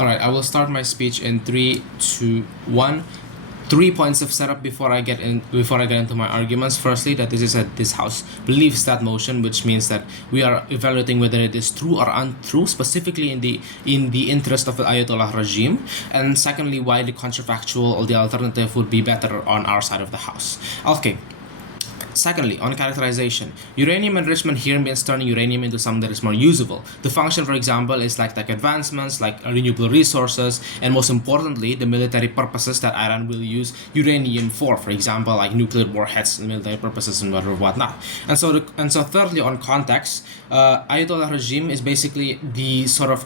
All right, I will start my speech in 3, 2, 1. 3 points of setup before I get into my arguments. Firstly, that this house believes that motion, which means that we are evaluating whether it is true or untrue, specifically in the interest of the Ayatollah regime. And secondly, why the contrafactual or the alternative would be better on our side of the house. Okay. Secondly, on characterization, uranium enrichment here means turning uranium into something that is more usable. The function, for example, is like advancements, like renewable resources, and most importantly, the military purposes that Iran will use uranium for example, like nuclear warheads and military purposes and whatnot. And so thirdly, on context, Ayatollah regime is basically the sort of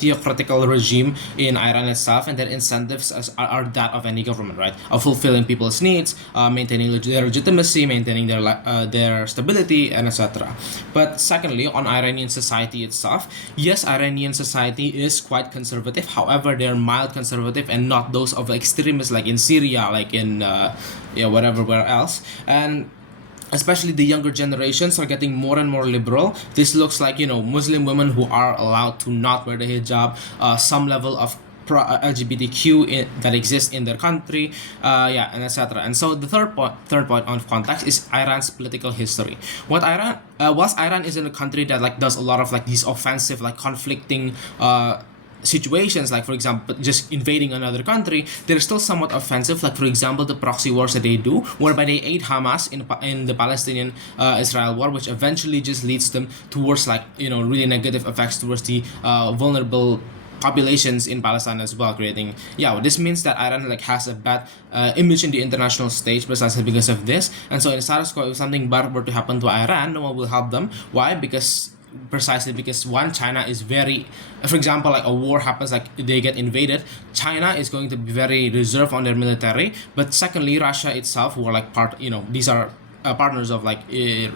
theocratical regime in Iran itself, and their incentives are that of any government, right? Of fulfilling people's needs, maintaining their legitimacy, maintaining their stability, and etc. But secondly, on Iranian society itself, yes, Iranian society is quite conservative. However, they're mild conservative and not those of extremists like in Syria, like in where else. And especially the younger generations are getting more and more liberal. This looks like, Muslim women who are allowed to not wear the hijab, some level of LGBTQ that exists in their country, and etc. And so the third point on context is Iran's political history. Whilst Iran is in a country that does a lot of these offensive, conflicting situations, like for example just invading another country, they're still somewhat offensive, like for example the proxy wars that they do, whereby they aid Hamas in the Palestinian Israel war, which eventually just leads them towards really negative effects towards the vulnerable populations in Palestine as well, creating this means that Iran has a bad image in the international stage precisely because of this. And so in status quo, if something bad were to happen to Iran, no one will help them. Why? Precisely because one, China is very, for example, a war happens, they get invaded, China is going to be very reserved on their military. But secondly, Russia itself, who are these are partners of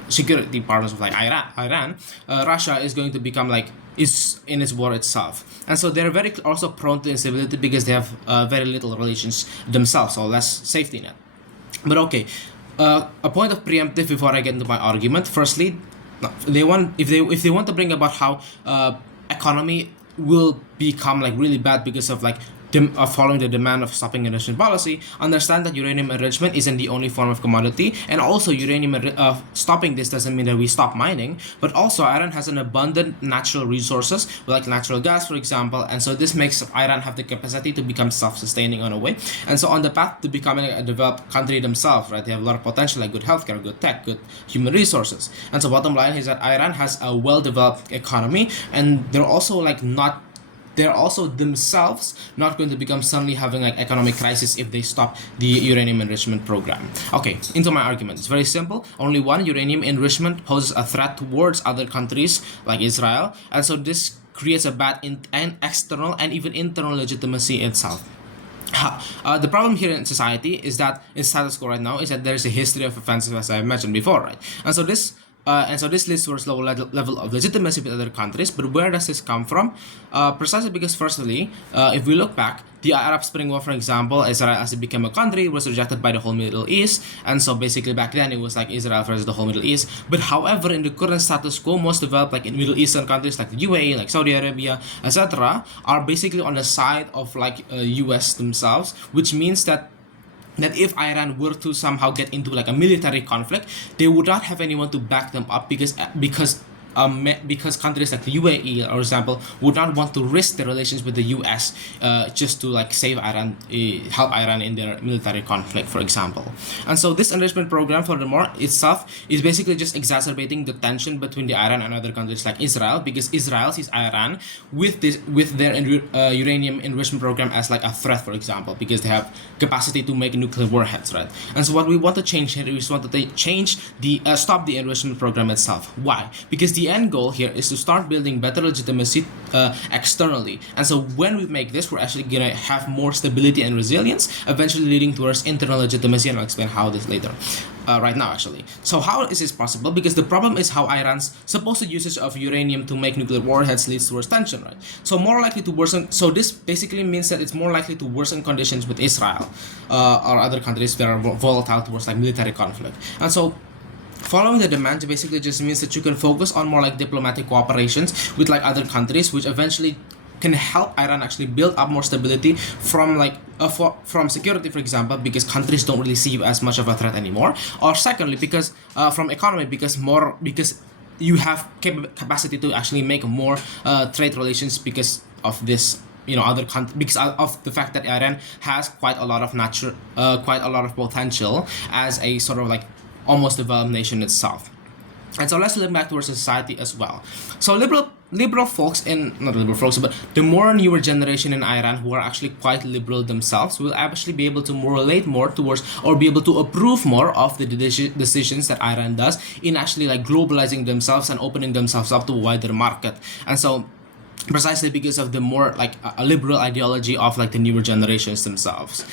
security partners of Iran. Russia is going to become is in its war itself, and so they're very also prone to instability because they have very little relations themselves, or less safety net. But okay, a point of preemptive before I get into my argument. Firstly, if they want to bring about how economy will become really bad because of following the demand of stopping enrichment policy, understand that uranium enrichment isn't the only form of commodity, and also stopping this doesn't mean that we stop mining, but also Iran has an abundant natural resources like natural gas, for example, and so this makes Iran have the capacity to become self-sustaining on a way, and so on the path to becoming a developed country themselves, right? They have a lot of potential, like good healthcare, good tech, good human resources, and so bottom line is that Iran has a well-developed economy, and they're also themselves not going to become suddenly having economic crisis if they stop the uranium enrichment program. Okay, into my argument. It's very simple. Only one, uranium enrichment poses a threat towards other countries like Israel, and so this creates a bad and external and even internal legitimacy itself. The problem here in society is that in status quo right now is that there is a history of offenses, as I mentioned before, right? And so this leads towards low level of legitimacy with other countries. But where does this come from? Precisely because, firstly, if we look back, the Arab Spring War, for example, Israel as it became a country was rejected by the whole Middle East, and so basically back then it was Israel versus the whole Middle East. But however, in the current status quo, most developed in Middle Eastern countries like the UAE, like Saudi Arabia, etc., are basically on the side of US themselves, which means that if Iran were to somehow get into a military conflict, they would not have anyone to back them up because countries like the UAE, for example, would not want to risk their relations with the US just to save Iran, help Iran in their military conflict, for example. And so this enrichment program, furthermore, itself is basically just exacerbating the tension between the Iran and other countries like Israel, because Israel sees Iran with their uranium enrichment program as a threat, for example, because they have capacity to make nuclear warheads, right? And so what we want to change here is stop the enrichment program itself. Why? Because the end goal here is to start building better legitimacy externally, and so when we make this, we're actually gonna have more stability and resilience, eventually leading towards internal legitimacy, and I'll explain how this later. Right now, actually. So how is this possible? Because the problem is how Iran's supposed usage of uranium to make nuclear warheads leads towards tension, right? So more likely to worsen. So this basically means that it's more likely to worsen conditions with Israel or other countries that are volatile towards military conflict. And so following the demand basically just means that you can focus on more diplomatic cooperations with other countries, which eventually can help Iran actually build up more stability from like from security, for example, because countries don't really see you as much of a threat anymore, or secondly because from economy, because you have capacity to actually make more trade relations because of this, other country, because of the fact that Iran has quite a lot of quite a lot of potential as a sort of like almost developed nation itself. And so let's look back towards society as well. So liberal folks not liberal folks, but the more newer generation in Iran who are actually quite liberal themselves will actually be able to relate more towards, or be able to approve more of the decisions that Iran does in actually like globalizing themselves and opening themselves up to a wider market. And so precisely because of the more like a liberal ideology of like the newer generations themselves.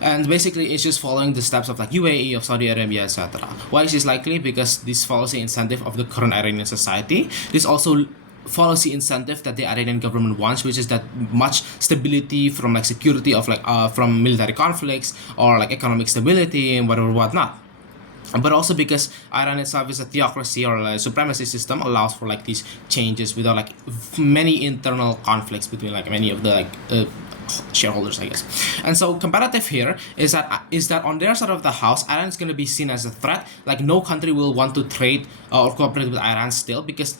And basically it's just following the steps of like UAE, of Saudi Arabia, etc. Why is this likely? Because this follows the incentive of the current Iranian society. This also follows the incentive that the Iranian government wants, which is that much stability from like security of like from military conflicts, or like economic stability and whatnot. But also because Iran itself is a theocracy, or a supremacy system, allows for like these changes without like many internal conflicts between like many of the like shareholders, I guess. And so comparative here is that on their side of the house, Iran is going to be seen as a threat. Like no country will want to trade or cooperate with Iran still, because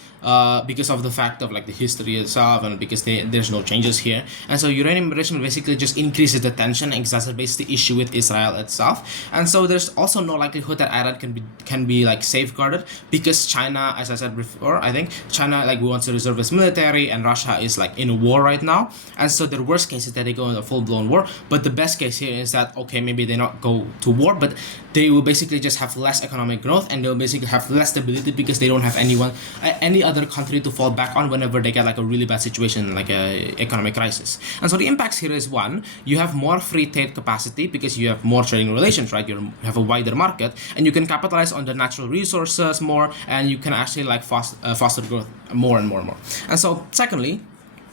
of the fact of like the history itself, and because there's no changes here. And so uranium enrichment basically just increases the tension, exacerbates the issue with Israel itself. And so there's also no likelihood that Iran can be like safeguarded, because China, as I said before, I think China like wants to reserve its military, and Russia is like in a war right now. And so the worst case is that they go into a full-blown war, but the best case here is that okay, maybe they not go to war, but they will basically just have less economic growth, and they'll basically have less stability because they don't have any other country to fall back on whenever they get like a really bad situation, like a economic crisis. And so the impacts here is, one, you have more free trade capacity because you have more trading relations, right? You have a wider market, and you can capitalize on the natural resources more, and you can actually like foster growth more and more and more. And so secondly,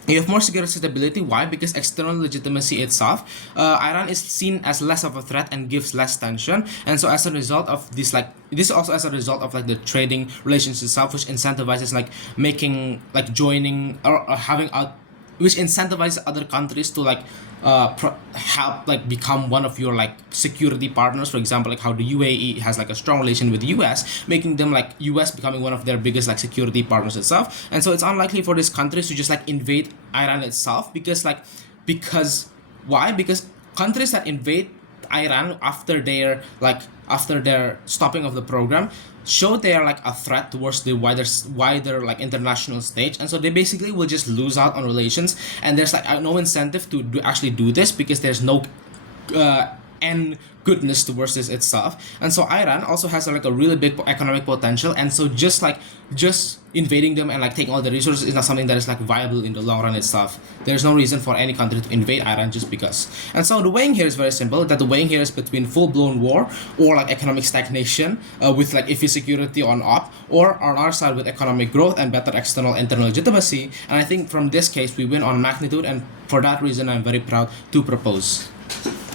you have more security stability. Why? Because external legitimacy itself, Iran is seen as less of a threat and gives less tension. And so as a result of this, like this also as a result of like the trading relations itself, which incentivizes like making like joining or having out, which incentivizes other countries to like help like become one of your like security partners. For example, like how the UAE has like a strong relation with the US, making them like US becoming one of their biggest like security partners itself. And so it's unlikely for these countries to just like invade Iran itself, because why? Because countries that invade Iran after their stopping of the program show they are like a threat towards the wider like international stage, and so they basically will just lose out on relations, and there's like no incentive to actually do this, because there's no end goodness towards this itself. And so Iran also has like a really big economic potential, and so just invading them and like taking all the resources is not something that is like viable in the long run itself. There's no reason for any country to invade Iran just because. And so the weighing here is very simple, that the weighing here is between full-blown war or like economic stagnation with like iffy security on up, or on our side with economic growth and better external internal legitimacy. And I think from this case we win on magnitude, and for that reason I'm very proud to propose.